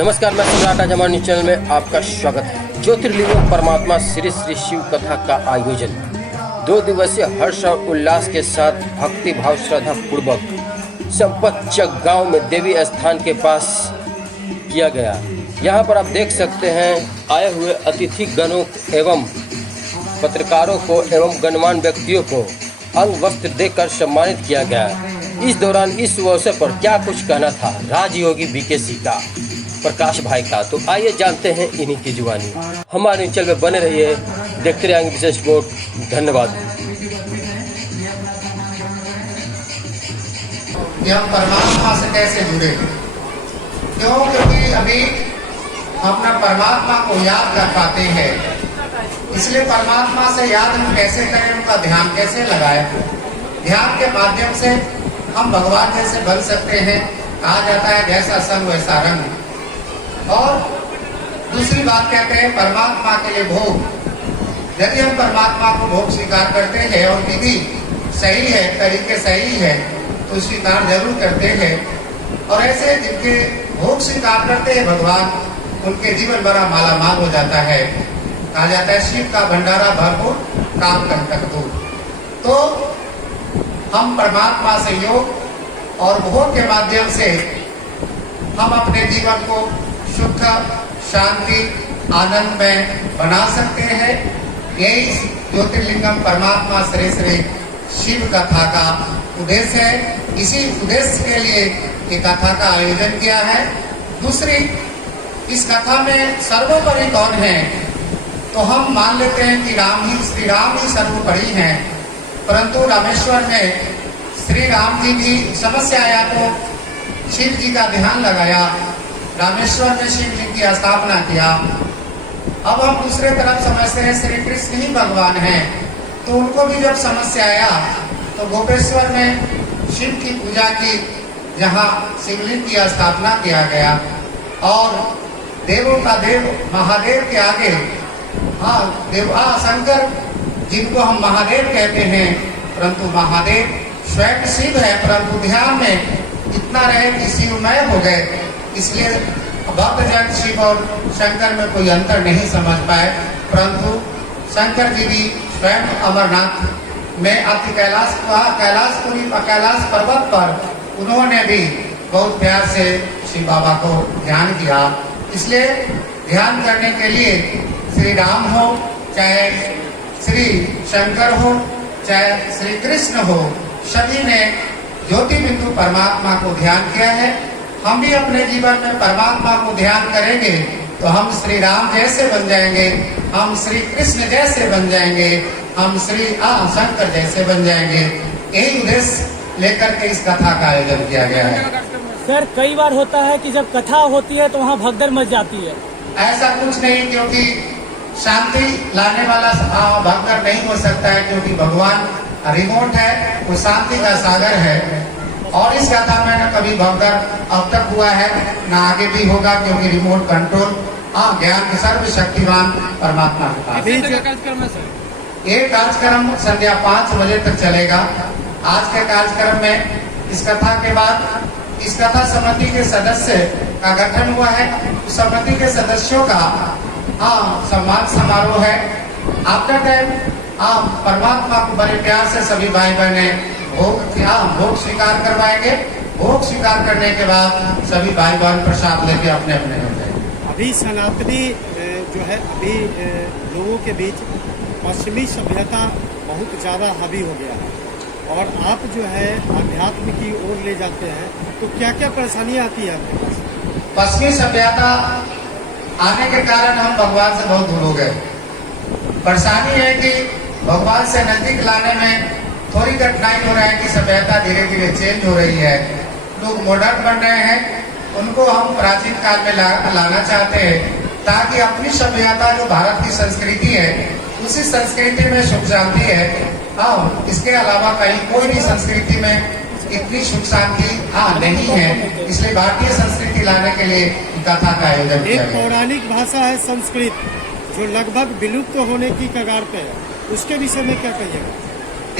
नमस्कार, मैं सम्राट आज हमारे चैनल में आपका स्वागत है। ज्योतिर्लिंग परमात्मा श्री श्री शिव कथा का आयोजन 2 दिवसीय हर्ष और उल्लास के साथ भक्ति भाव श्रद्धा पूर्वक संपतचक गांव में देवी स्थान के पास किया गया। यहां पर आप देख सकते हैं आए हुए अतिथि गणों एवं पत्रकारों को एवं गणमान्य व्यक्तियों को अंग वस्त्र देकर सम्मानित किया गया। इस दौरान इस अवसर पर क्या कुछ कहना था राजयोगी बीकेसी का, प्रकाश भाई का, तो आइए जानते हैं इन्हीं की जुबानी। हमारे चैनल में बने रहिए, देखते रहेंगे विशेष रिपोर्ट। धन्यवाद। हम परमात्मा से कैसे जुड़े? क्योंकि अभी हम अपना परमात्मा को याद कर पाते हैं, इसलिए परमात्मा से याद हम कैसे करें, उनका ध्यान कैसे लगाएं। ध्यान के माध्यम से हम भगवान जैसे बन सकते हैं। कहा जाता है जैसा संग वैसा रंग। और दूसरी बात कहते हैं परमात्मा के लिए भोग। यदि हम परमात्मा को भोग स्वीकार करते हैं और विधि सही है, तरीके सही है, तो स्वीकार जरूर करते हैं। और ऐसे जिनके भोग स्वीकार करते हैं भगवान, उनके जीवन बड़ा मालामाल हो जाता है। कहा जाता है शिव का भंडारा भरपूर, काम कंटक दूर। तो हम परमात्मा से योग और भोग के माध्यम से हम अपने जीवन को सुख, शांति, आनंद में बना सकते हैं। यही ज्योतिर्लिंगम परमात्मा श्री श्री शिव कथा का उद्देश्य है। इसी उद्देश्य के लिए ये कथा का आयोजन किया है। दूसरी, इस कथा में सर्वोपरि कौन है? तो हम मान लेते हैं कि श्री राम ही सर्वोपरि हैं। परंतु रामेश्वर में श्री राम जी भी समस्या आया तो शिव जी का ध्यान लगाया, रामेश्वर में शिव जी की स्थापना किया। अब हम दूसरे तरफ समझते हैं श्री कृष्ण ही भगवान हैं, तो उनको भी जब समस्या आया तो गोपेश्वर में शिव की पूजा की, जहाँ शिवलिंग की स्थापना किया गया। और देवों का देव महादेव के आगे शंकर, जिनको हम महादेव कहते हैं, परंतु महादेव स्वयं शिव है, परंतु ध्यान में इतना रहे कि शिवमय हो गए। इसलिए भक्तजन शिव और शंकर में कोई अंतर नहीं समझ पाए। परंतु शंकर जी भी स्वयं अमरनाथ में अति कैलाशपुरी कैलाश पर्वत पर उन्होंने भी बहुत प्यार से शिव बाबा को ध्यान किया। इसलिए ध्यान करने के लिए श्री राम हो, चाहे श्री शंकर हो, चाहे श्री कृष्ण हो, सभी ने ज्योति बिंदु परमात्मा को ध्यान किया है। हम भी अपने जीवन में परमात्मा को ध्यान करेंगे तो हम श्री राम जैसे बन जाएंगे, हम श्री कृष्ण जैसे बन जाएंगे, हम श्री शंकर जैसे बन जाएंगे। यही उद्देश्य लेकर के इस कथा का आयोजन किया गया है। सर, कई बार होता है कि जब कथा होती है तो वहाँ भगदड़ मच जाती है। ऐसा कुछ नहीं, क्योंकि शांति लाने वाला भगदड़ नहीं हो सकता है, क्योंकि भगवान रिमोट है, वो शांति का सागर है। और इस कथा में न कभी भगदड़ अब तक हुआ है, न आगे भी होगा, क्योंकि रिमोट कंट्रोल ज्ञान के सर्वशक्तिमान परमात्मा के पास। ये कार्यक्रम संध्या 5 बजे तक चलेगा। आज के कार्यक्रम में इस कथा के बाद इस कथा समिति के सदस्य का गठन हुआ है। उस समिति के सदस्यों का सम्मान समारोह है। आफ्टर टाइम परमात्मा को बड़े प्यार से सभी भाई बहने भोग स्वीकार करवाएंगे। भोग स्वीकार करने के बाद सभी भाई बहन प्रसाद लेके अपने अपने हो जाएंगे। अभी सनातनी जो है, अभी लोगों के बीच पश्चिमी सभ्यता बहुत ज़्यादा हावी हो गया है, और आप जो है अध्यात्म की ओर ले जाते हैं, तो क्या क्या परेशानियाँ आती है आपके पास? पश्चिमी सभ्यता आने के कारण हम भगवान से बहुत दूर हो गए। परेशानी है कि भगवान से नजदीक लाने में थोड़ी कठिनाई हो रहा है कि सभ्यता धीरे धीरे चेंज हो रही है। लोग मॉडर्न बन रहे हैं, उनको हम प्राचीन काल में लाना चाहते हैं, ताकि अपनी सभ्यता जो भारत की संस्कृति है, उसी संस्कृति में सुख शांति है। इसके अलावा कहीं कोई भी संस्कृति में इतनी सुख शांति नहीं है। इसलिए भारतीय संस्कृति लाने के लिए कथा का आयोजन किया गया। एक पौराणिक भाषा है संस्कृत, जो लगभग विलुप्त होने की कगार पे है, उसके विषय में क्या कहिएगा?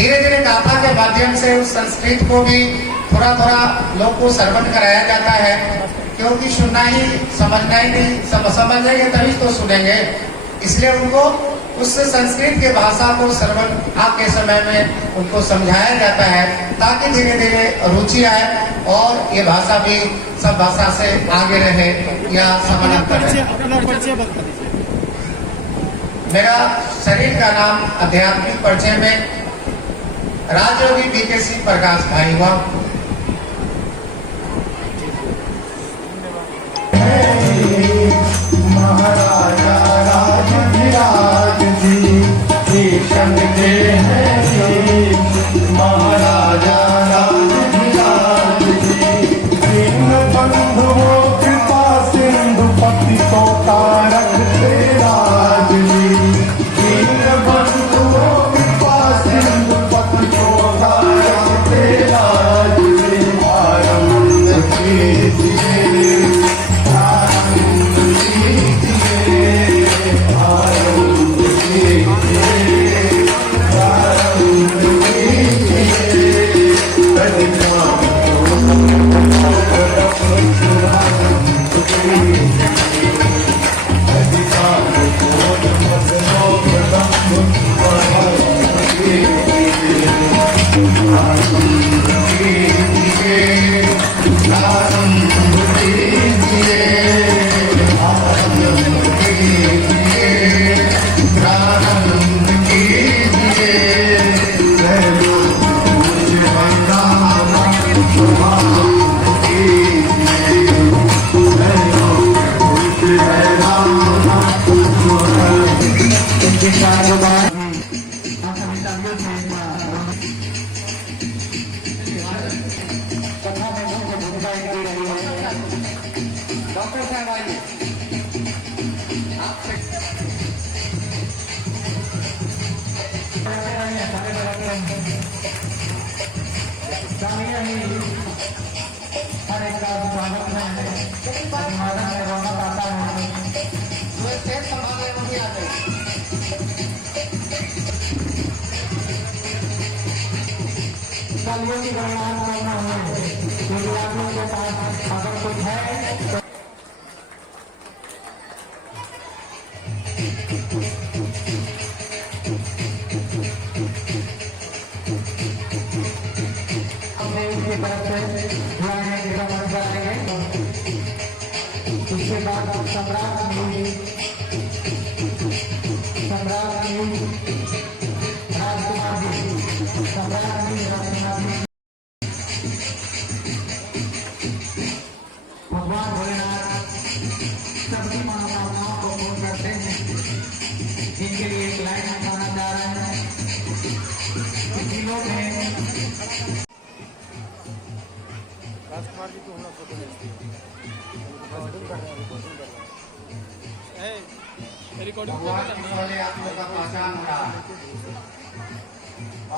धीरे धीरे गाथा के माध्यम से उस संस्कृत को भी थोड़ा थोड़ा लोग को श्रवण कराया जाता है, क्योंकि सुनना ही समझना ही नहीं, समझेंगे तभी तो सुनेंगे। इसलिए उनको उस संस्कृत के भाषा को श्रवण आज के समय में उनको समझाया जाता है, ताकि धीरे धीरे रुचि आए और ये भाषा भी सब भाषा से आगे रहे या समानांतर रहे। अपना परिचय बता दीजिए। मेरा शरीर का नाम आध्यात्मिक परिचय में राजयोगी बीकेसी प्रकाश भाई हुआ। महाराजा राज जी संग के हैं जी, महाराजा राज जी दीन बंधुओं कृपा सिंधु पति को तारक राज जी, दीन बंधुओं कृपा सिंधु पति को तारक राज जी, आनंद कीजिए आनंद कीजिए आनंद कीजिए आनंद डॉक्टर साहब आइए। हर एक का स्वागत है, अभिवादन में रौनक आता है। जो स्टेज संभाले वही आते हैं। की गणना करना है, यदि आप लोगों के पास अगर कुछ है तो उसके बाद सम्राट राजकुमार जी, सम्राट राजकुमार जी भगवान भोलेनाथ सबकी मनोकामनाओं को पूर्ण करते हैं। इनके लिए एक लाइन गाना जा रहा है। लोग हैं राजकुमार जी को हम फोटो रिकॉर्डिंग आप लोग का पहचान हो रहा है।